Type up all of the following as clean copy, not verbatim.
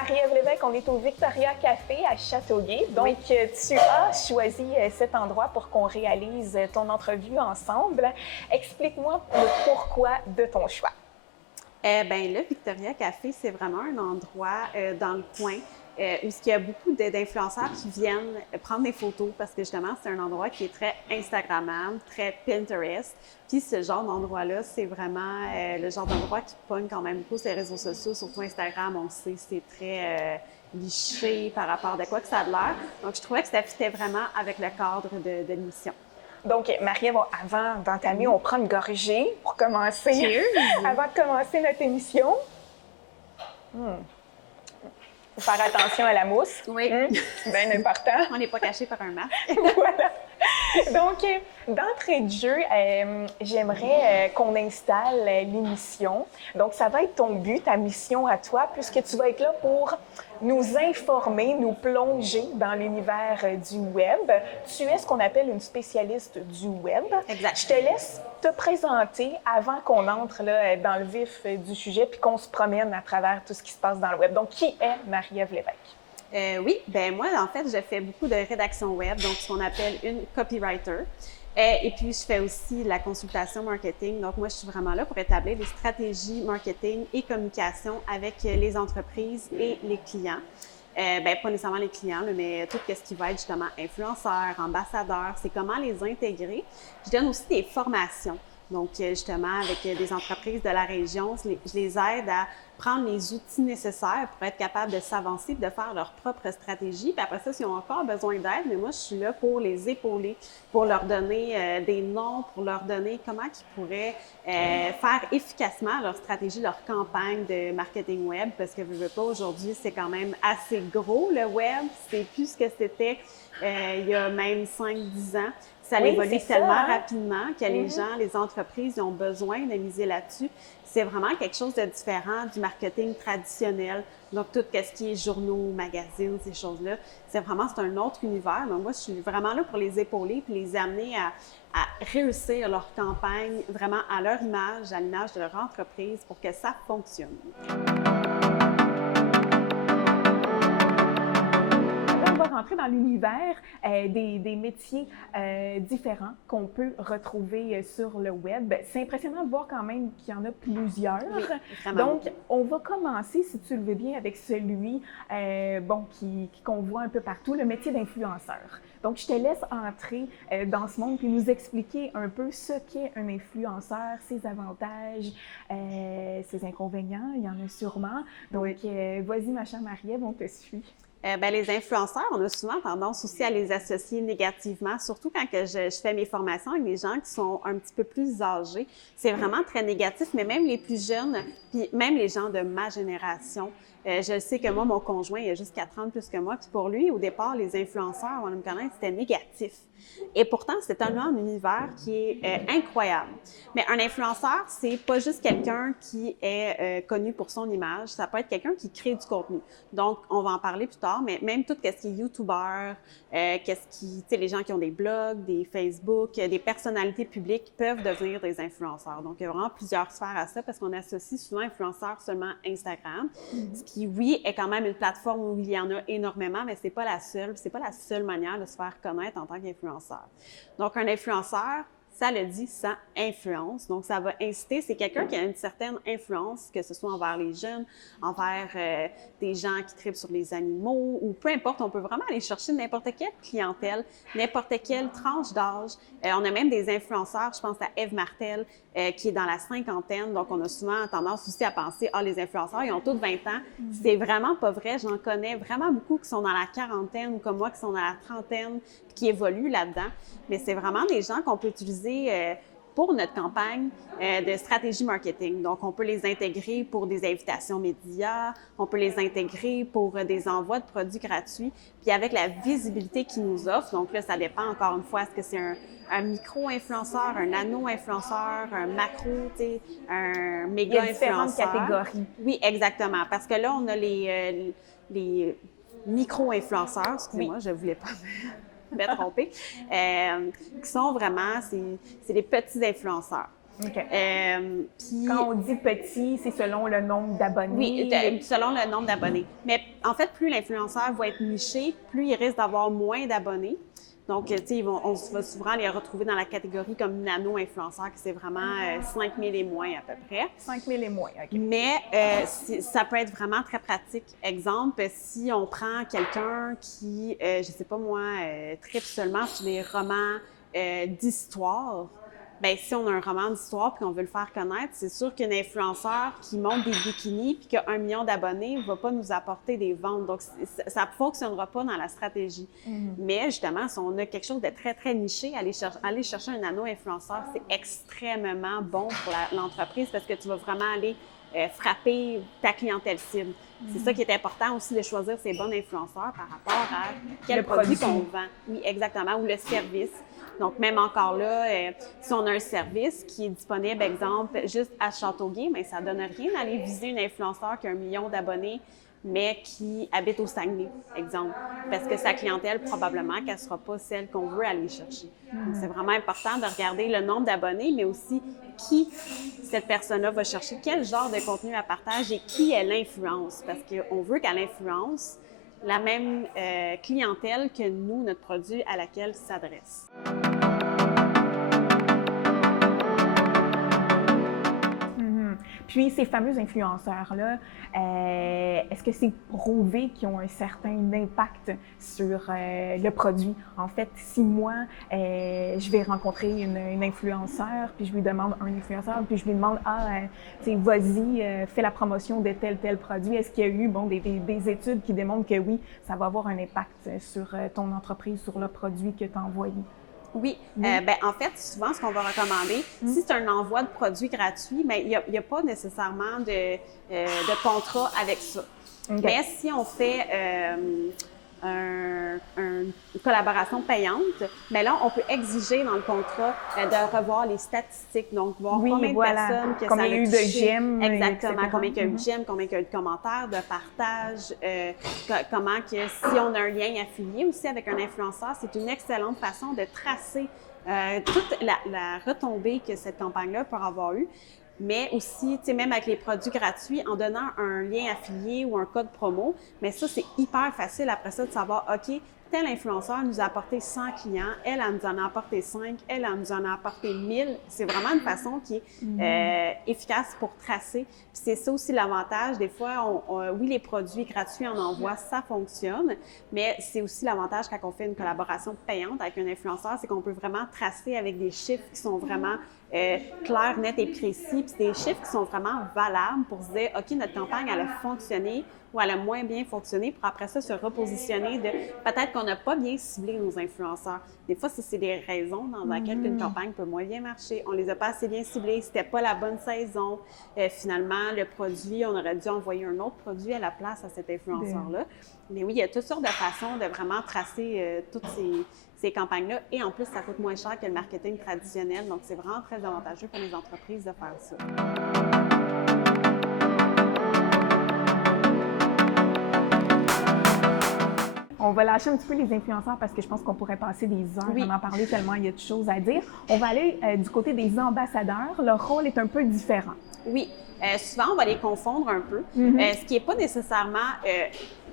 Marie-Ève Lévesque, on est au Victoria Café à Châteauguay. Donc, tu as choisi cet endroit pour qu'on réalise ton entrevue ensemble. Explique-moi le pourquoi de ton choix. Le Victoria Café, c'est vraiment un endroit dans le coin où il y a beaucoup d'influenceurs qui viennent prendre des photos parce que justement, c'est un endroit qui est très Instagrammable, très Pinterest. Puis ce genre d'endroit-là, c'est vraiment le genre d'endroit qui pogne quand même beaucoup sur les réseaux sociaux, surtout Instagram, on sait, c'est très liché par rapport à quoi que ça a l'air. Donc, je trouvais que ça fitait vraiment avec le cadre de l'émission. Donc, Marie-Ève, avant d'entamer, on prend une gorgée pour commencer. Cheers! Avant de commencer notre émission. Faut faire attention à la mousse. Oui. C'est bien important. On n'est pas caché par un masque. Voilà. Donc, d'entrée de jeu, j'aimerais qu'on installe l'émission. Donc, ça va être ton but, ta mission à toi, puisque tu vas être là pour nous informer, nous plonger dans l'univers du web. Tu es ce qu'on appelle une spécialiste du web. Exact. Je te laisse te présenter avant qu'on entre là, dans le vif du sujet puis qu'on se promène à travers tout ce qui se passe dans le web. Donc, qui est Marie-Ève Lévesque? Oui, moi, en fait, je fais beaucoup de rédaction web, donc ce qu'on appelle une copywriter. Et puis, je fais aussi la consultation marketing. Donc, moi, je suis vraiment là pour établir des stratégies marketing et communication avec les entreprises et les clients. Pas nécessairement les clients, mais tout ce qui va être justement influenceurs, ambassadeurs, c'est comment les intégrer. Je donne aussi des formations. Donc, justement, avec des entreprises de la région, je les aide à prendre les outils nécessaires pour être capable de s'avancer, de faire leur propre stratégie. Puis après ça, s'ils ont encore besoin d'aide, mais moi, je suis là pour les épauler, pour leur donner des noms, pour leur donner comment ils pourraient faire efficacement leur stratégie, leur campagne de marketing web, parce que, veux pas, aujourd'hui, c'est quand même assez gros, le web. C'est plus ce que c'était il y a même 5-10 ans. Ça évolue tellement rapidement que les gens, les entreprises, ils ont besoin de miser là-dessus. C'est vraiment quelque chose de différent du marketing traditionnel. Donc, tout ce qui est journaux, magazines, ces choses-là, c'est un autre univers. Mais moi, je suis vraiment là pour les épauler puis les amener à réussir leur campagne vraiment à leur image, à l'image de leur entreprise pour que ça fonctionne. Rentrer dans l'univers des métiers différents qu'on peut retrouver sur le web. C'est impressionnant de voir quand même qu'il y en a plusieurs. Oui, donc, on va commencer, si tu le veux bien, avec celui qu'on voit un peu partout, le métier d'influenceur. Donc, je te laisse entrer dans ce monde puis nous expliquer un peu ce qu'est un influenceur, ses avantages, ses inconvénients, il y en a sûrement. Donc, vas-y, ma chère Marie-Ève, on te suit. Les influenceurs, on a souvent tendance aussi à les associer négativement, surtout quand je fais mes formations avec des gens qui sont un petit peu plus âgés. C'est vraiment très négatif, mais même les plus jeunes, puis même les gens de ma génération. Je sais que moi, mon conjoint, il a juste 4 ans de plus que moi, puis pour lui, au départ, les influenceurs, on me connaît, c'était négatif. Et pourtant, c'est tellement un univers qui est incroyable. Mais un influenceur, c'est pas juste quelqu'un qui est connu pour son image, ça peut être quelqu'un qui crée du contenu. Donc, on va en parler plus tard, mais même tout ce qui est YouTuber, les gens qui ont des blogs, des Facebook, des personnalités publiques peuvent devenir des influenceurs. Donc, il y a vraiment plusieurs sphères à ça parce qu'on associe souvent influenceurs seulement Instagram, ce qui, oui, est quand même une plateforme où il y en a énormément, mais c'est pas la seule manière de se faire connaître en tant qu'influenceur. Donc, un influenceur, ça le dit, ça influence. Donc, ça va inciter, c'est quelqu'un qui a une certaine influence, que ce soit envers les jeunes, envers des gens qui trippent sur les animaux, ou peu importe, on peut vraiment aller chercher n'importe quelle clientèle, n'importe quelle tranche d'âge. On a même des influenceurs, je pense à Eve Martel, qui est dans la cinquantaine, donc on a souvent tendance aussi à penser, les influenceurs, ils ont tous 20 ans. C'est vraiment pas vrai, j'en connais vraiment beaucoup qui sont dans la quarantaine, ou comme moi, qui sont dans la trentaine, puis qui évoluent là-dedans. Mais c'est vraiment des gens qu'on peut utiliser pour notre campagne de stratégie marketing. Donc, on peut les intégrer pour des invitations médias, on peut les intégrer pour des envois de produits gratuits, puis avec la visibilité qu'ils nous offrent. Donc là, ça dépend encore une fois, est-ce que c'est un micro-influenceur, un nano-influenceur, un macro, un méga-influenceur. Il y a différentes catégories. Oui, exactement. Parce que là, on a les micro-influenceurs, excusez-moi, je ne voulais pas me tromper, qui sont vraiment, c'est des petits influenceurs. OK. Puis, Quand on dit petit, c'est selon le nombre d'abonnés? oui, selon le nombre d'abonnés. Mais en fait, plus l'influenceur va être niché, plus il risque d'avoir moins d'abonnés. Donc, tu sais, on va souvent les retrouver dans la catégorie comme nano-influenceur, que c'est vraiment 5 000 et moins à peu près. 5 000 et moins, OK. Mais ça peut être vraiment très pratique. Exemple, si on prend quelqu'un qui, je sais pas moi, tripe seulement sur les romans d'histoire, bien, si on a un roman d'histoire et qu'on veut le faire connaître, c'est sûr qu'un influenceur qui monte des bikinis puis qui a 1 million d'abonnés ne va pas nous apporter des ventes. Donc, ça ne fonctionnera pas dans la stratégie. Mais justement, si on a quelque chose de très, très niché, aller chercher un nano-influenceur, c'est extrêmement bon pour l'entreprise parce que tu vas vraiment aller frapper ta clientèle cible. C'est ça qui est important aussi, de choisir ses bons influenceurs par rapport à quel produit qu'on vend. Oui, exactement, ou le service. Donc, même encore là, si on a un service qui est disponible, exemple, juste à Châteauguay, mais ça ne donne rien d'aller viser une influenceur qui a 1 million d'abonnés, mais qui habite au Saguenay, exemple. Parce que sa clientèle, probablement, qu'elle ne sera pas celle qu'on veut aller chercher. Donc, c'est vraiment important de regarder le nombre d'abonnés, mais aussi qui cette personne-là va chercher, quel genre de contenu elle partage et qui elle influence. Parce qu'on veut qu'elle influence la même clientèle que nous, notre produit, à laquelle s'adresse. Puis, ces fameux influenceurs-là, est-ce que c'est prouvé qu'ils ont un certain impact sur le produit? En fait, si moi, je vais rencontrer une influenceur, puis je lui demande un influenceur, puis je lui demande, tu sais, vas-y, fais la promotion de tel produit. Est-ce qu'il y a eu, des études qui démontrent que oui, ça va avoir un impact sur ton entreprise, sur le produit que tu as envoyé? Oui. En fait, souvent, ce qu'on va recommander, si c'est un envoi de produits gratuit, il n'y a pas nécessairement de contrat avec ça. Okay. Mais si on fait une collaboration payante, bien là, on peut exiger dans le contrat de revoir les statistiques, donc voir combien de personnes que combien ça a eu de j'aime, exactement, combien il y a eu de j'aime, combien il y a eu de commentaires, de partages, comment que si on a un lien affilié aussi avec un influenceur, c'est une excellente façon de tracer toute la retombée que cette campagne-là peut avoir eue. Mais aussi, tu sais, même avec les produits gratuits, en donnant un lien affilié ou un code promo, mais ça, c'est hyper facile après ça de savoir, OK, tel influenceur nous a apporté 100 clients, elle nous en a apporté 5, elle nous en a apporté 1000. C'est vraiment une façon qui est efficace pour tracer. Puis c'est ça aussi l'avantage. Des fois, oui, les produits gratuits en envoi, ça fonctionne, mais c'est aussi l'avantage quand on fait une collaboration payante avec un influenceur, c'est qu'on peut vraiment tracer avec des chiffres qui sont vraiment clairs, nets et précis, puis des chiffres qui sont vraiment valables pour se dire, OK, notre campagne, elle a fonctionné ou elle a moins bien fonctionné, pour après ça se repositionner de peut-être qu'on n'a pas bien ciblé nos influenceurs. Des fois, c'est des raisons dans lesquelles une campagne peut moins bien marcher. On les a pas assez bien ciblés, c'était pas la bonne saison. Finalement, le produit, on aurait dû envoyer un autre produit à la place à cet influenceur-là. Mais oui, il y a toutes sortes de façons de vraiment tracer toutes ces campagnes-là. Et en plus, ça coûte moins cher que le marketing traditionnel. Donc, c'est vraiment très avantageux pour les entreprises de faire ça. On va lâcher un petit peu les influenceurs parce que je pense qu'on pourrait passer des heures à en parler tellement il y a de choses à dire. On va aller du côté des ambassadeurs. Leur rôle est un peu différent. Oui. Souvent, on va les confondre un peu, ce qui n'est pas nécessairement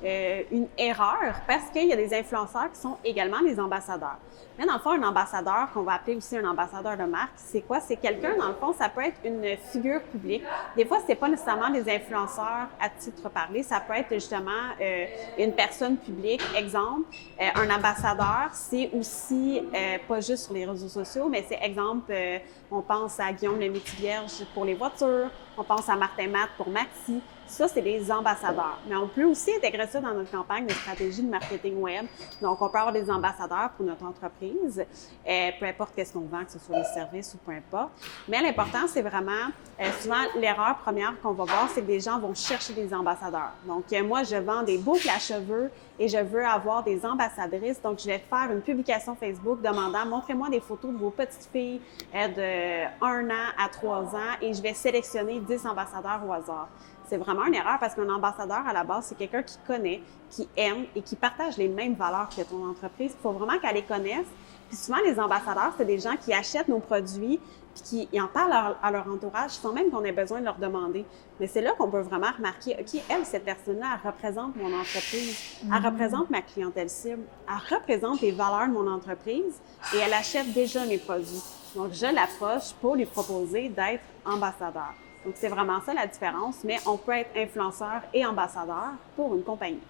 une erreur parce qu'il y a des influenceurs qui sont également des ambassadeurs. Mais dans le fond, un ambassadeur, qu'on va appeler aussi un ambassadeur de marque, c'est quoi? C'est quelqu'un, dans le fond, ça peut être une figure publique. Des fois, c'est pas nécessairement des influenceurs à titre parlé, ça peut être justement une personne publique. Exemple, un ambassadeur, c'est aussi pas juste sur les réseaux sociaux, mais c'est exemple, on pense à Guillaume le Métis-Vierge pour les voitures, on pense à Martin Matt pour Maxi. Ça, c'est des ambassadeurs. Mais on peut aussi intégrer ça dans notre campagne de stratégie de marketing web. Donc, on peut avoir des ambassadeurs pour notre entreprise, peu importe qu'est-ce qu'on vend, que ce soit les services ou peu importe. Mais l'important, c'est vraiment, souvent, l'erreur première qu'on va voir, c'est que des gens vont chercher des ambassadeurs. Donc, moi, je vends des boucles à cheveux et je veux avoir des ambassadrices. Donc, je vais faire une publication Facebook demandant « Montrez-moi des photos de vos petites filles de 1 an à 3 ans et je vais sélectionner 10 ambassadeurs au hasard. » C'est vraiment une erreur parce qu'un ambassadeur, à la base, c'est quelqu'un qui connaît, qui aime et qui partage les mêmes valeurs que ton entreprise. Il faut vraiment qu'elle les connaisse Puis souvent, les ambassadeurs, c'est des gens qui achètent nos produits puis qui en parlent à leur entourage sans même qu'on ait besoin de leur demander. Mais c'est là qu'on peut vraiment remarquer, OK, elle, cette personne-là, elle représente mon entreprise, elle représente ma clientèle cible, elle représente les valeurs de mon entreprise et elle achète déjà mes produits. Donc, je l'approche pour lui proposer d'être ambassadeur. Donc, c'est vraiment ça la différence, mais on peut être influenceur et ambassadeur pour une compagnie.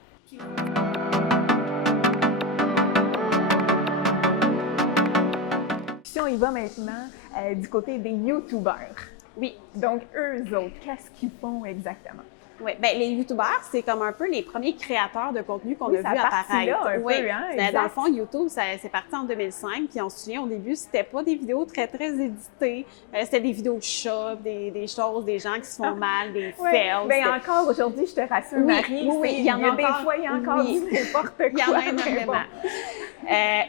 Si on y va maintenant du côté des YouTubers. Oui. Donc, eux autres, qu'est-ce qu'ils font exactement? Oui, bien, les YouTubers, c'est comme un peu les premiers créateurs de contenu qu'on a vu apparaître. Là, un peu, hein? Dans le fond, YouTube, c'est parti en 2005, puis on se souvient, au début, c'était pas des vidéos très, très éditées. C'était des vidéos de chats, des choses, des gens qui se font mal, des fails. Bien, encore aujourd'hui, je te rassure, Marie, il y en a des fois, il y a encore du n'importe quoi. Il y en a énormément.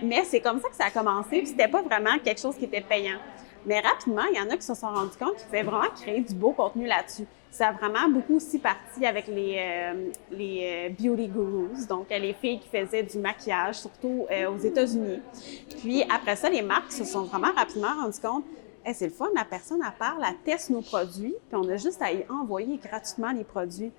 Mais c'est comme ça que ça a commencé, puis c'était pas vraiment quelque chose qui était payant. Mais rapidement, il y en a qui se sont rendus compte qu'ils pouvaient vraiment créer du beau contenu là-dessus. Ça a vraiment beaucoup aussi parti avec les beauty gurus, donc les filles qui faisaient du maquillage, surtout aux États-Unis. Puis après ça, les marques se sont vraiment rapidement rendues compte, hey, c'est le fun, la personne, elle parle, elle teste nos produits, puis on a juste à y envoyer gratuitement les produits.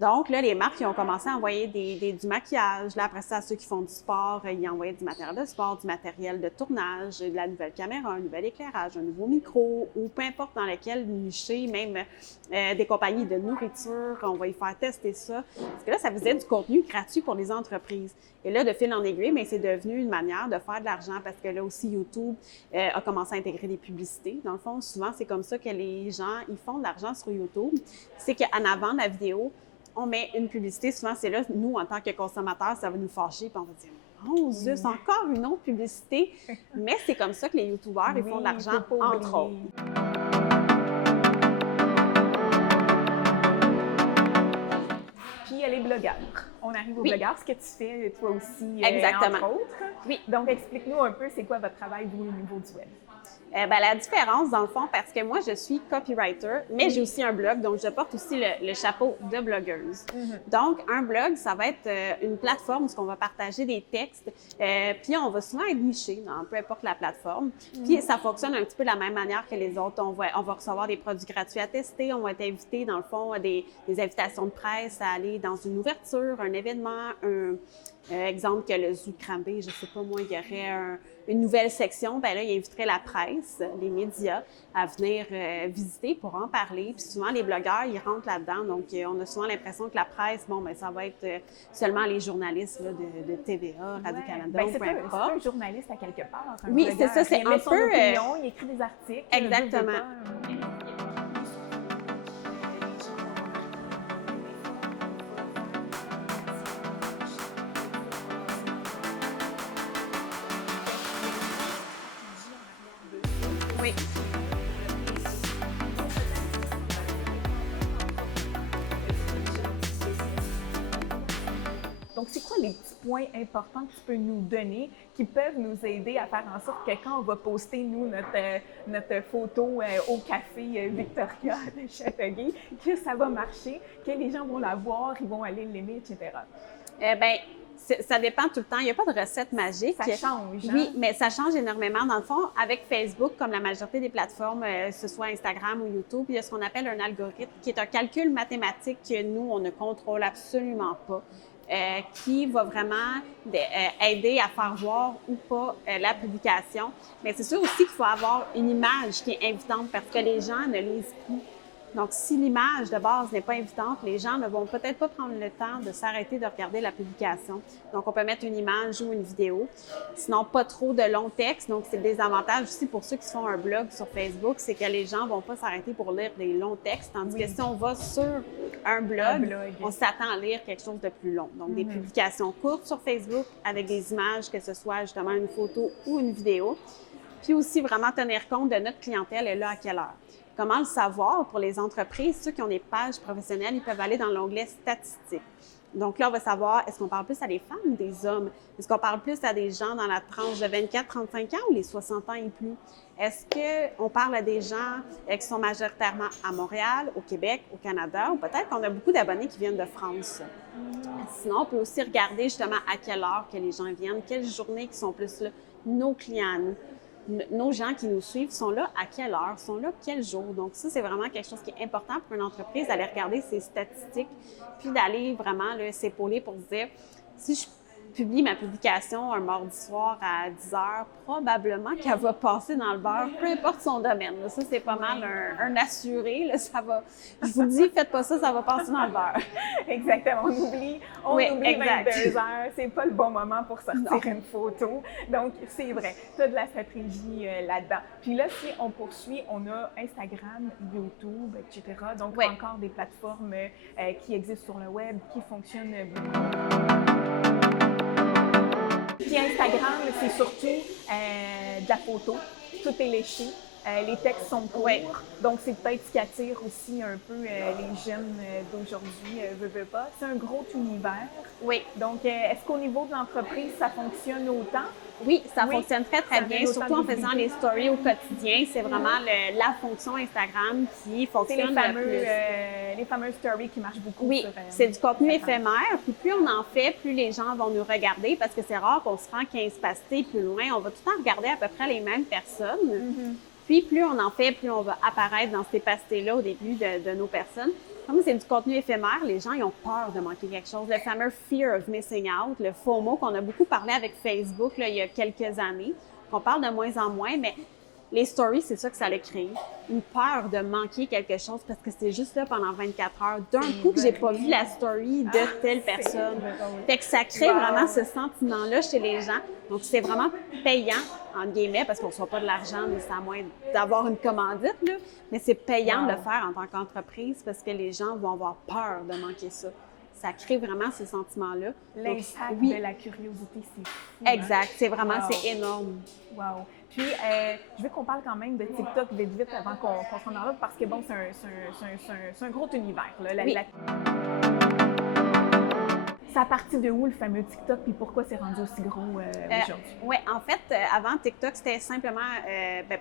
Donc, là, les marques, ils ont commencé à envoyer du maquillage. Là, après ça, ceux qui font du sport, ils envoyaient du matériel de sport, du matériel de tournage, de la nouvelle caméra, un nouvel éclairage, un nouveau micro, ou peu importe dans lequel nicher, même des compagnies de nourriture, on va y faire tester ça. Parce que là, ça faisait du contenu gratuit pour les entreprises. Et là, de fil en aiguille, mais c'est devenu une manière de faire de l'argent parce que là aussi, YouTube a commencé à intégrer des publicités. Dans le fond, souvent, c'est comme ça que les gens, ils font de l'argent sur YouTube. C'est qu'en avant de la vidéo, on met une publicité. Souvent, c'est là, nous, en tant que consommateurs, ça va nous fâcher, puis on va dire « Oh, Dieu, c'est encore une autre publicité! » Mais c'est comme ça que les YouTubers, ils font de l'argent, entre autres. Puis, il y a les blogueurs. On arrive aux blogueurs, ce que tu fais, toi aussi, exactement. Entre autres. Oui. Donc, explique-nous un peu, c'est quoi votre travail, vous, au niveau du web? La différence, dans le fond, parce que moi, je suis copywriter, mais j'ai aussi un blog, donc je porte aussi le chapeau de blogueuse. Donc, un blog, ça va être une plateforme où on va partager des textes, puis on va souvent être niché dans peu importe la plateforme. Puis, ça fonctionne un petit peu de la même manière que les autres. On va recevoir des produits gratuits à tester, on va être invité, dans le fond, à des invitations de presse à aller dans une ouverture, un événement, exemple que le Zoo Cranbé, je ne sais pas moi, il y aurait une nouvelle section, bien là, il inviterait la presse, les médias, à venir visiter pour en parler. Puis souvent, les blogueurs, ils rentrent là-dedans. Donc, on a souvent l'impression que la presse, bon, bien, ça va être seulement les journalistes là, de TVA, Radio-Canada, ou peu importe. C'est un journaliste à quelque part. Oui, c'est ça, c'est un peu... opinion, il écrit des articles. Exactement. Oui. Donc, c'est quoi les petits points importants que tu peux nous donner qui peuvent nous aider à faire en sorte que quand on va poster, nous, notre photo au café Victoria de Châteauguay, que ça va marcher, que les gens vont la voir, ils vont aller l'aimer, etc.? Ça dépend tout le temps. Il n'y a pas de recette magique. Ça change. Oui, mais ça change énormément. Dans le fond, avec Facebook, comme la majorité des plateformes, que ce soit Instagram ou YouTube, il y a ce qu'on appelle un algorithme, qui est un calcul mathématique que nous, on ne contrôle absolument pas, qui va vraiment aider à faire voir ou pas la publication. Mais c'est sûr aussi qu'il faut avoir une image qui est invitante parce que les gens ne lisent plus. Donc, si l'image de base n'est pas invitante, les gens ne vont peut-être pas prendre le temps de s'arrêter de regarder la publication. Donc, on peut mettre une image ou une vidéo. Sinon, pas trop de long texte. Donc, c'est le désavantage aussi pour ceux qui font un blog sur Facebook, c'est que les gens ne vont pas s'arrêter pour lire des longs textes. Tandis que si on va sur un blog, on s'attend à lire quelque chose de plus long. Donc, des publications courtes sur Facebook avec des images, que ce soit justement une photo ou une vidéo. Puis aussi, vraiment tenir compte de notre clientèle est là à quelle heure. Comment le savoir pour les entreprises? Ceux qui ont des pages professionnelles, ils peuvent aller dans l'onglet Statistiques. Donc là, on va savoir, est-ce qu'on parle plus à des femmes ou des hommes? Est-ce qu'on parle plus à des gens dans la tranche de 24-35 ans ou les 60 ans et plus? Est-ce qu'on parle à des gens qui sont majoritairement à Montréal, au Québec, au Canada, ou peut-être qu'on a beaucoup d'abonnés qui viennent de France? Sinon, on peut aussi regarder justement à quelle heure que les gens viennent, quelles journées qui sont plus là. nos clients, nos gens qui nous suivent sont là à quelle heure, sont là quel jour. Donc ça, c'est vraiment quelque chose qui est important pour une entreprise, d'aller regarder ses statistiques, puis d'aller vraiment s'épauler pour se dire, si je publie ma publication un mardi soir à 10 heures, probablement qu'elle va passer dans le beurre, peu importe son domaine. Là, ça, c'est pas mal un assuré. Là, ça va, je vous dis, faites pas ça, ça va passer dans le beurre. Exactement. On oublie Oui, 22 heures. C'est pas le bon moment pour sortir une photo. Donc, c'est vrai. Tu as de la stratégie là-dedans. Puis là, si on poursuit, on a Instagram, YouTube, etc. Donc, encore des plateformes qui existent sur le web, qui fonctionnent beaucoup. Puis Instagram, c'est surtout de la photo. Tout est léché. Les textes sont courts. Donc, c'est peut-être ce qui attire aussi un peu les jeunes d'aujourd'hui, veut pas. C'est un gros univers. Oui. Donc, est-ce qu'au niveau de l'entreprise, ça fonctionne autant? Oui, ça fonctionne très, très bien, surtout en faisant les stories au quotidien. C'est vraiment la fonction Instagram qui fonctionne le plus. Les fameuses stories qui marchent beaucoup. Oui, c'est du contenu éphémère. Puis plus on en fait, plus les gens vont nous regarder parce que c'est rare qu'on se rend 15 pastés plus loin. On va tout le temps regarder à peu près les mêmes personnes. Puis plus on en fait, plus on va apparaître dans ces pastés-là au début de nos personnes. Comme c'est du contenu éphémère, les gens ils ont peur de manquer quelque chose. Le fameux fear of missing out, le FOMO qu'on a beaucoup parlé avec Facebook là, il y a quelques années, qu'on parle de moins en moins, mais les stories, c'est ça que ça a créé. Une peur de manquer quelque chose parce que c'est juste là pendant 24 heures. D'un coup, que j'ai pas vu la story de telle personne. Fait que ça crée vraiment ce sentiment-là chez les gens. Donc, c'est vraiment payant, entre guillemets, parce qu'on ne reçoit pas de l'argent, mais c'est à moins d'avoir une commandite, là. Mais c'est payant de le faire en tant qu'entreprise parce que les gens vont avoir peur de manquer ça. Ça crée vraiment ce sentiment-là. L'impact de la curiosité, c'est fou. Exact. C'est vraiment, c'est énorme. Wow. Puis, je veux qu'on parle quand même de TikTok vite avant qu'on s'en enlève parce que bon, c'est un gros univers. Là. C'est à partir de où le fameux TikTok puis pourquoi c'est rendu aussi gros aujourd'hui? Oui, en fait, avant TikTok, c'était simplement,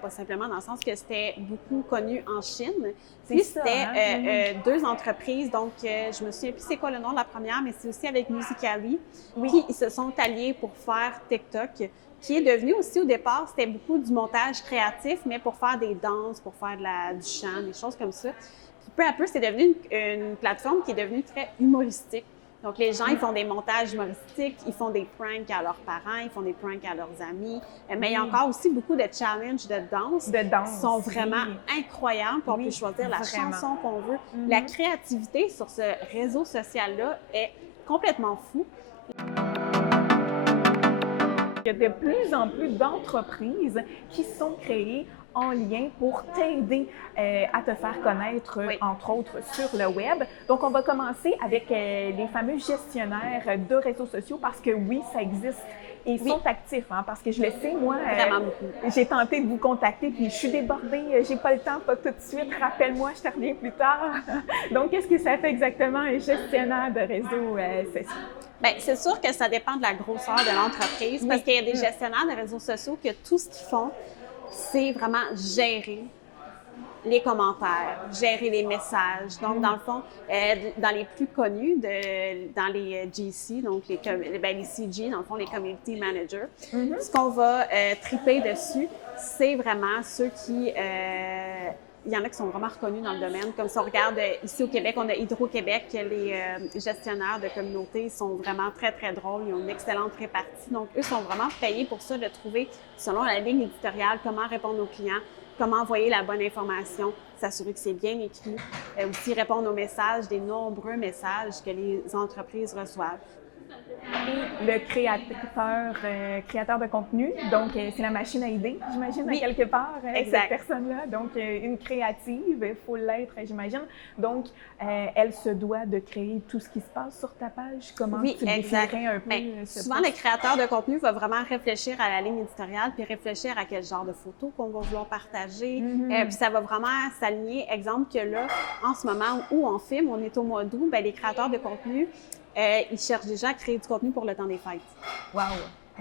pas simplement dans le sens que c'était beaucoup connu en Chine. Puis c'était deux entreprises, donc je me souviens plus c'est quoi le nom de la première, mais c'est aussi avec Musical.ly. Puis ils se sont alliés pour faire TikTok, qui est devenu aussi au départ, c'était beaucoup du montage créatif, mais pour faire des danses, pour faire du chant, des choses comme ça. Puis peu à peu, c'est devenu une plateforme qui est devenue très humoristique. Donc, les gens, ils font des montages humoristiques, ils font des pranks à leurs parents, ils font des pranks à leurs amis. Mais il y a encore aussi beaucoup de challenges de danse qui sont vraiment incroyables. On peut choisir la chanson qu'on veut. La créativité sur ce réseau social-là est complètement fou. Il y a de plus en plus d'entreprises qui sont créées en lien pour t'aider à te faire connaître, entre autres, sur le web. Donc, on va commencer avec les fameux gestionnaires de réseaux sociaux parce que oui, ça existe. Et ils sont actifs, hein, parce que je le sais, moi, j'ai tenté de vous contacter, puis je suis débordée, j'ai pas le temps, pas tout de suite, rappelle-moi, je te reviens plus tard. Donc, qu'est-ce que ça fait exactement un gestionnaire de réseaux sociaux? Bien, c'est sûr que ça dépend de la grosseur de l'entreprise, parce qu'il y a des gestionnaires de réseaux sociaux que tout ce qu'ils font, c'est vraiment gérer les commentaires, gérer les messages. Donc, dans le fond, dans les plus connus, dans les GC, donc les CG, dans le fond, les Community Managers, ce qu'on va triper dessus, c'est vraiment ceux qui... il y en a qui sont vraiment reconnus dans le domaine. Comme si on regarde ici au Québec, on a Hydro-Québec, les gestionnaires de communautés sont vraiment très, très drôles. Ils ont une excellente répartie. Donc, eux sont vraiment payés pour ça, de trouver, selon la ligne éditoriale, comment répondre aux clients, comment envoyer la bonne information, s'assurer que c'est bien écrit, aussi répondre aux messages, des nombreux messages que les entreprises reçoivent. Et le créateur de contenu, donc c'est la machine à idées, j'imagine, à quelque part, cette personne-là. Donc, une créative, il faut l'être, j'imagine. Donc, elle se doit de créer tout ce qui se passe sur ta page. Comment tu décrirais un peu souvent, le créateur de contenu va vraiment réfléchir à la ligne éditoriale puis réfléchir à quel genre de photos qu'on va vouloir partager. Puis ça va vraiment s'aligner. Exemple que là, en ce moment où on filme, on est au mois d'août, bien, les créateurs de contenu ils cherchent déjà à créer du contenu pour le temps des fêtes. Wow!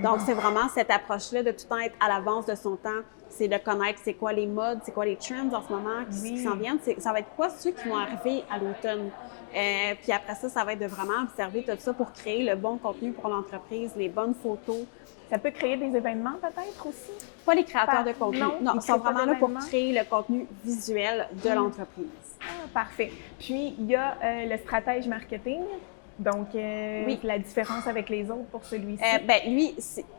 Donc, c'est vraiment cette approche-là de tout le temps être à l'avance de son temps. C'est de connaître c'est quoi les modes, c'est quoi les trends en ce moment qui s'en viennent. Ça va être quoi ceux qui vont arriver à l'automne. Puis après ça, ça va être de vraiment observer tout ça pour créer le bon contenu pour l'entreprise, les bonnes photos. Ça peut créer des événements peut-être aussi? Pas les créateurs de contenu. Non, ils sont vraiment là pour créer le contenu visuel de l'entreprise. Ah, parfait. Puis, il y a le stratège marketing. Donc, la différence avec les autres pour celui-ci? Lui,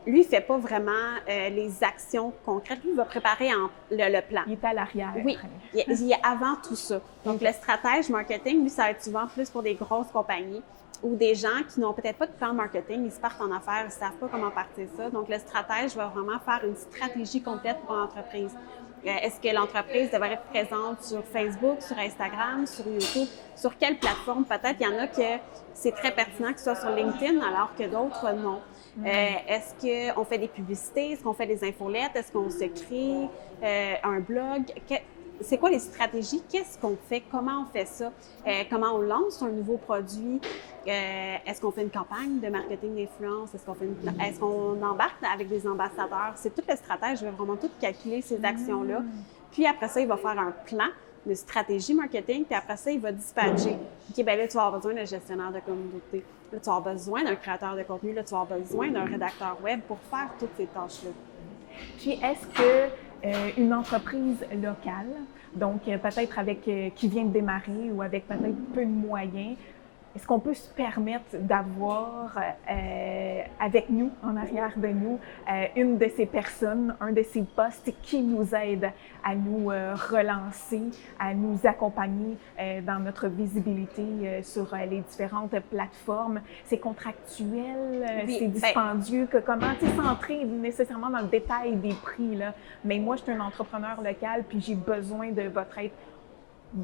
il fait pas vraiment les actions concrètes. Lui, il va préparer le plan. Il est à l'arrière. Oui, il est avant tout ça. Donc, le stratège marketing, lui, ça va être souvent plus pour des grosses compagnies ou des gens qui n'ont peut-être pas de plan de marketing, ils se partent en affaires, ils ne savent pas comment partir ça. Donc, le stratège va vraiment faire une stratégie complète pour l'entreprise. Est-ce que l'entreprise devrait être présente sur Facebook, sur Instagram, sur YouTube? Sur quelle plateforme? Peut-être il y en a que c'est très pertinent que ce soit sur LinkedIn, alors que d'autres, non. Est-ce qu'on fait des publicités? Est-ce qu'on fait des infolettes? Est-ce qu'on se crée un blog? C'est quoi les stratégies? Qu'est-ce qu'on fait? Comment on fait ça? Comment on lance un nouveau produit? Est-ce qu'on fait une campagne de marketing d'influence? Est-ce qu'on embarque avec des ambassadeurs? C'est tout le stratège. Je vais vraiment tout calculer ces actions-là. Puis après ça, il va faire un plan de stratégie marketing. Puis après ça, il va dispatcher. OK, bien là, tu vas avoir besoin d'un gestionnaire de communauté. Là, tu vas avoir besoin d'un créateur de contenu. Là, tu vas avoir besoin d'un rédacteur web pour faire toutes ces tâches-là. Puis, est-ce que une entreprise locale, donc peut-être avec qui vient de démarrer ou avec peut-être peu de moyens, est-ce qu'on peut se permettre d'avoir avec nous, en arrière de nous, une de ces personnes, un de ces postes qui nous aide à nous relancer, à nous accompagner dans notre visibilité sur les différentes plateformes? C'est contractuel, c'est dispendieux, comment, tu sais, sans entrer nécessairement dans le détail des prix, là. Mais moi, je suis un entrepreneur local, puis j'ai besoin de votre aide.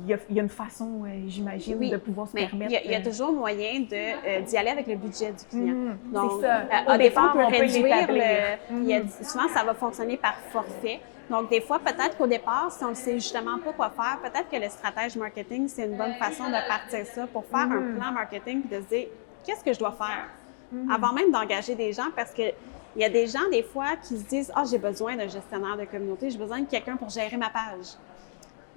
Il y a une façon, j'imagine, de pouvoir se permettre... Il y a toujours moyen d'y aller avec le budget du client. Donc, c'est ça. Au départ, on peut réduire souvent, ça va fonctionner par forfait. Donc, des fois, peut-être qu'au départ, si on ne sait justement pas quoi faire, peut-être que le stratège marketing, c'est une bonne façon de partir ça pour faire un plan marketing et de se dire, qu'est-ce que je dois faire? Avant même d'engager des gens, parce que il y a des gens, des fois, qui se disent, j'ai besoin d'un gestionnaire de communauté, j'ai besoin de quelqu'un pour gérer ma page.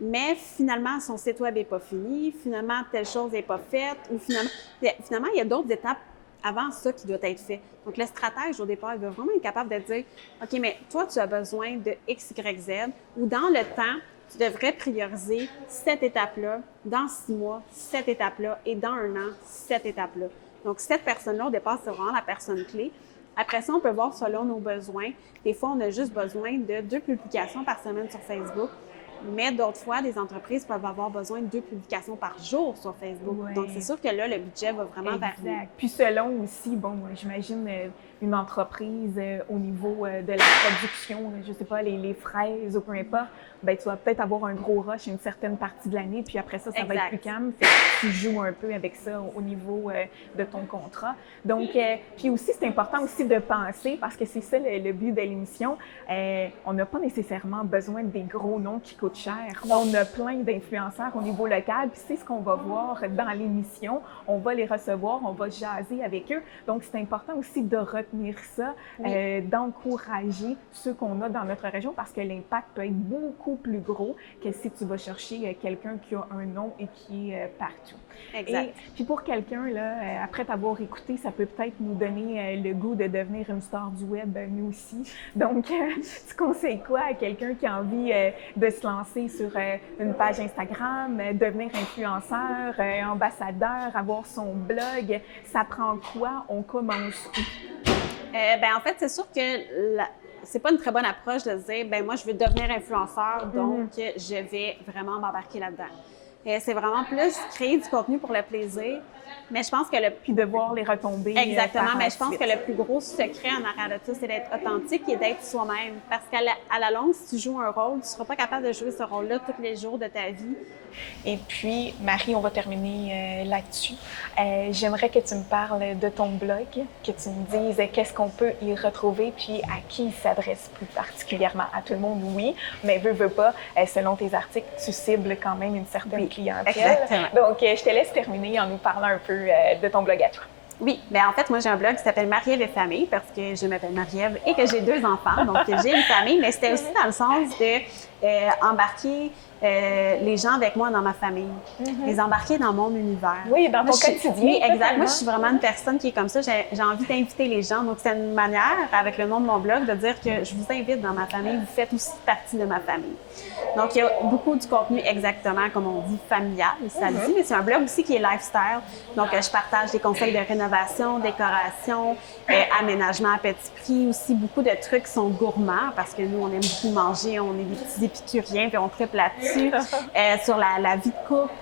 Mais finalement, son site web n'est pas fini, finalement, telle chose n'est pas faite, ou finalement, il y a d'autres étapes avant ça qui doivent être faites. Donc, le stratège, au départ, il va vraiment être capable de dire, OK, mais toi, tu as besoin de X, Y, Z, ou dans le temps, tu devrais prioriser cette étape-là, dans 6 mois, cette étape-là, et dans 1 an, cette étape-là. Donc, cette personne-là, au départ, c'est vraiment la personne clé. Après ça, on peut voir selon nos besoins. Des fois, on a juste besoin de 2 publications par semaine sur Facebook. Mais d'autres fois, des entreprises peuvent avoir besoin de 2 publications par jour sur Facebook. Ouais. Donc, c'est sûr que là, le budget va vraiment varier. Puis selon aussi, j'imagine une entreprise au niveau de la production, je ne sais pas, les fraises ou peu importe, tu vas peut-être avoir un gros rush une certaine partie de l'année, puis après ça va être plus calme. Fait que tu joues un peu avec ça au niveau de ton contrat. Donc, puis aussi, c'est important aussi de penser, parce que c'est ça le but de l'émission, on n'a pas nécessairement besoin des gros noms qui coûtent cher. On a plein d'influenceurs au niveau local, puis c'est ce qu'on va voir dans l'émission. On va les recevoir, on va jaser avec eux. Donc, c'est important aussi de retenir ça, d'encourager ceux qu'on a dans notre région, parce que l'impact peut être beaucoup plus gros que si tu vas chercher quelqu'un qui a un nom et qui est partout. Exact. Et puis pour quelqu'un, là, après t'avoir écouté, ça peut peut-être nous donner le goût de devenir une star du web, nous aussi. Donc, tu conseilles quoi à quelqu'un qui a envie de se lancer sur une page Instagram, devenir influenceur, ambassadeur, avoir son blog? Ça prend quoi? On commence où? En fait, c'est sûr que c'est pas une très bonne approche de se dire, moi, je veux devenir influenceur, donc je vais vraiment m'embarquer là-dedans. C'est vraiment plus créer du contenu pour le plaisir, mais je pense que Puis de voir les retombées. Exactement, mais je pense que le plus gros secret en arrière de ça, c'est d'être authentique et d'être soi-même. Parce qu'à la longue, si tu joues un rôle, tu ne seras pas capable de jouer ce rôle-là tous les jours de ta vie. Et puis, Marie, on va terminer là-dessus. J'aimerais que tu me parles de ton blog, que tu me dises qu'est-ce qu'on peut y retrouver, puis à qui il s'adresse plus particulièrement. À tout le monde, oui, mais veux pas, selon tes articles, tu cibles quand même une certaine clientèle. Exactement. Donc, je te laisse terminer en nous parlant un peu de ton blog à toi. Oui, bien en fait, moi j'ai un blog qui s'appelle Marie-Ève et Famille parce que je m'appelle Marie-Ève et que j'ai 2 enfants, donc j'ai une famille, mais c'était aussi dans le sens de embarquer les gens avec moi dans ma famille, les embarquer dans mon univers. Oui, dans ton Moi, quotidien. Oui, exact. Moi, totalement. je suis vraiment une personne qui est comme ça. J'ai envie d'inviter les gens. Donc, c'est une manière, avec le nom de mon blog, de dire que je vous invite dans ma famille. Vous faites aussi partie de ma famille. Donc, il y a beaucoup du contenu exactement, comme on dit, familial, ça le dit, mais c'est un blog aussi qui est lifestyle. Donc, je partage des conseils de rénovation, décoration, aménagement à petit prix, aussi beaucoup de trucs qui sont gourmands parce que nous, on aime beaucoup manger, on est des petits épicuriens, puis on tripe là-dessus, sur la vie de couple.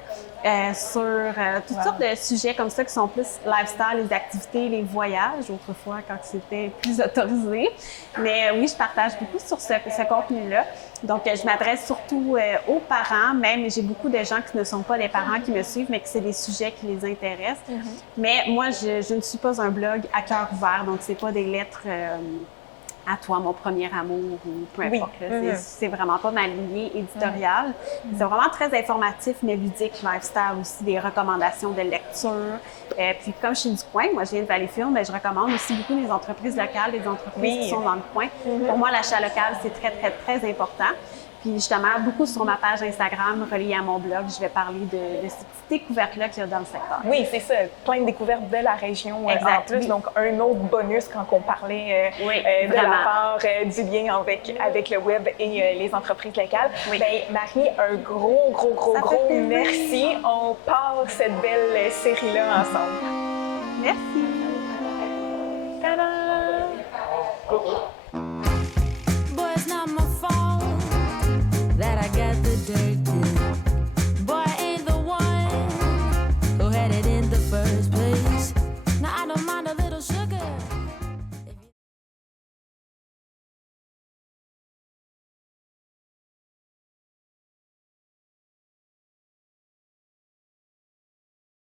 Sur toutes sortes de sujets comme ça qui sont plus lifestyle, les activités, les voyages, autrefois quand c'était plus autorisé. Mais oui, je partage beaucoup sur ce contenu-là. Donc, je m'adresse surtout aux parents, même j'ai beaucoup de gens qui ne sont pas des parents qui me suivent, mais que c'est des sujets qui les intéressent. Mais moi, je ne suis pas un blog à cœur ouvert, donc c'est pas des lettres à toi, mon premier amour, ou peu importe. C'est vraiment pas ma lignée éditoriale. C'est vraiment très informatif, mais ludique, lifestyle aussi, des recommandations de lecture. Puis comme je suis du coin, moi je viens de Valleyfield, mais je recommande aussi beaucoup les entreprises locales, les entreprises qui sont dans le coin. Pour moi, l'achat local, c'est très, très, très important. Puis justement, beaucoup sur ma page Instagram reliée à mon blog, je vais parler de ces petites découvertes-là qu'il y a dans le secteur. Oui, c'est ça. Plein de découvertes de la région en plus. Donc, un autre bonus quand on parlait de la part du lien avec le web et les entreprises locales. Bien, Marie, un gros merci. On part cette belle série-là ensemble. Merci. Tadam!